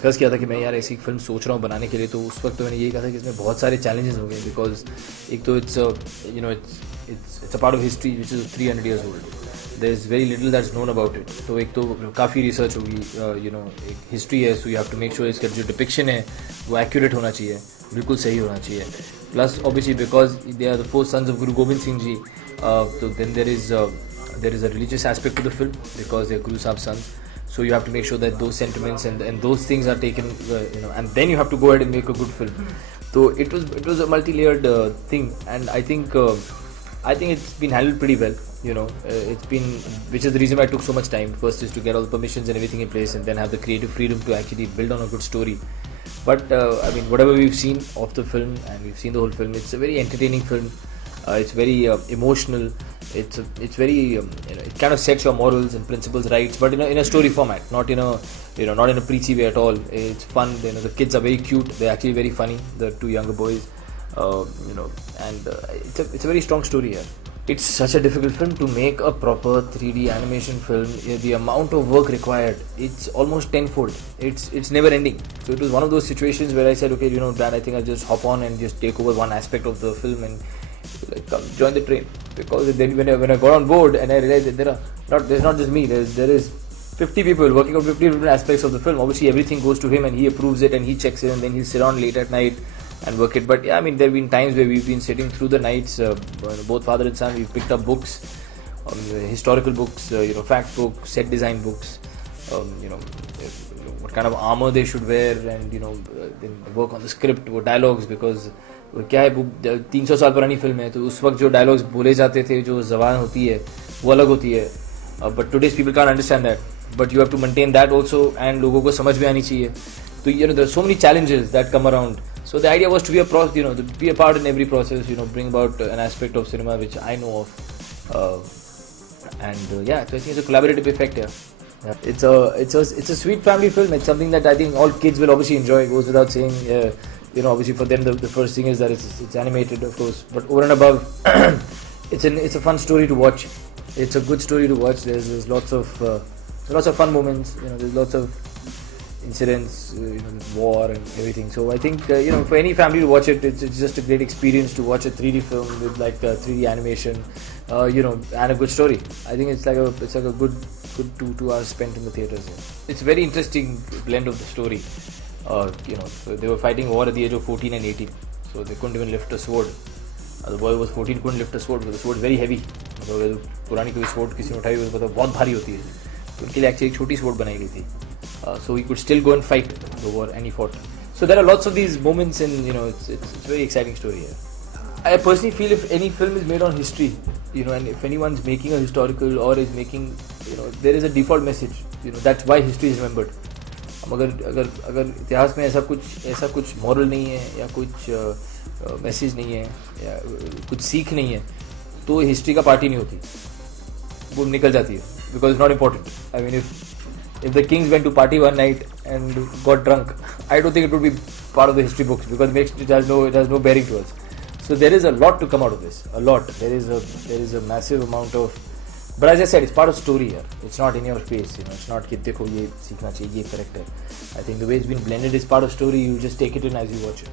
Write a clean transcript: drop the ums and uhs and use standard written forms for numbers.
Discuss किया था कि मैं यार ऐसी फिल्म सोच रहा हूँ बनाने के लिए, तो उस वक्त तो मैंने यही कहा था कि इसमें बहुत सारे चैलेंजेस होंगे, बिकॉज एक तो it's a part of history which is 300 years old. There is very little that's known about it. तो एक तो काफ़ी रिसर्च होगी, एक हिस्ट्री है, so you have to make sure इसका जो डिपिक्शन है वो एक्यूरेट होना चाहिए, बिल्कुल सही होना चाहिए. Plus obviously because they are the 4 sons of Guru Gobind Singh ji, तो then there is a religious aspect to the film because they're Guru Sahib's sons. So you have to make sure that those sentiments and those things are taken, and then you have to go ahead and make a good film. So it was a multi-layered thing, and I think it's been handled pretty well. It's been, which is the reason why it took so much time. First is to get all the permissions and everything in place, and then have the creative freedom to actually build on a good story. But I mean, whatever we've seen of the film, and we've seen the whole film, it's a very entertaining film. It's very emotional. It's very it kind of sets your morals and principles right, but in a story format, not in a not in a preachy way at all. It's fun. The kids are very cute. They're actually very funny, the 2 younger boys. And it's a very strong story here. It's such a difficult film to make a proper 3D animation film. The amount of work required, it's almost tenfold. It's never ending. So it was one of those situations where I said, okay, Dad, I think I'll just hop on and just take over one aspect of the film and come join the train. Because then when I got on board and I realized that there's not just me, there is 50 people working on 50 different aspects of the film. Obviously everything goes to him and he approves it and he checks it, and then he'll sit on late at night and work it. But yeah, I mean, there have been times where we've been sitting through the nights, both father and son. We've picked up books, historical books, fact books, set design books, what kind of armor they should wear, and then work on the script, dialogues, because क्या है, 300 साल पुरानी film है, तो उस वक्त जो dialogues बोले जाते थे, जो ज़बान होती है वो अलग होती है. But today's people can't understand that, but you have to maintain that also, and लोगों को समझ में आनी चाहिए. तो there are so many challenges that come around. So the idea was to be a part in every process, bring about an aspect of cinema which I know of, and so I think it's a collaborative effect here. Yeah. It's a sweet family film. It's something that I think all kids will obviously enjoy. It goes without saying. Obviously for them the first thing is that it's animated, of course, but over and above, it's a fun story to watch. It's a good story to watch. There's lots of fun moments. There's lots of incidents, war and everything. So I think for any family to watch it, it's just a great experience to watch a 3D film with like 3D animation, and a good story. I think it's like a good 2 hours spent in the theaters. Yeah. It's a very interesting blend of the story. So they were fighting war at the age of 14 and 18, so they couldn't even lift a sword. The boy was 14, couldn't lift a sword because the sword is very heavy. पुरानी कोई sword किसी ने उठाई तो मतलब बहुत भारी होती है, तो उनके लिए actually एक छोटी sword बनाई गई थी. So he could still go and fight the war, and he fought. So there are lots of these moments, and it's a very exciting story here. I personally feel if any film is made on history, and if anyone's making a historical or is making, there is a default message. That's why history is remembered. अगर इतिहास में ऐसा कुछ moral नहीं है, या कुछ message नहीं है, या कुछ सीख नहीं है, तो हिस्ट्री का पार्ट ही नहीं होती, वो निकल जाती है, because it's not important. I mean if the kings went to party one night and got drunk, I don't think it would be part of the history books, because it has no bearing to us. So there is a lot to come out of this, a lot. There is a massive amount of, but as I said, it's part of story here. It's not in your face, it's not कि देखो ये सीखना चाहिए, ये correct है. I think the way it's been blended is part of story. You just take it in as you watch it.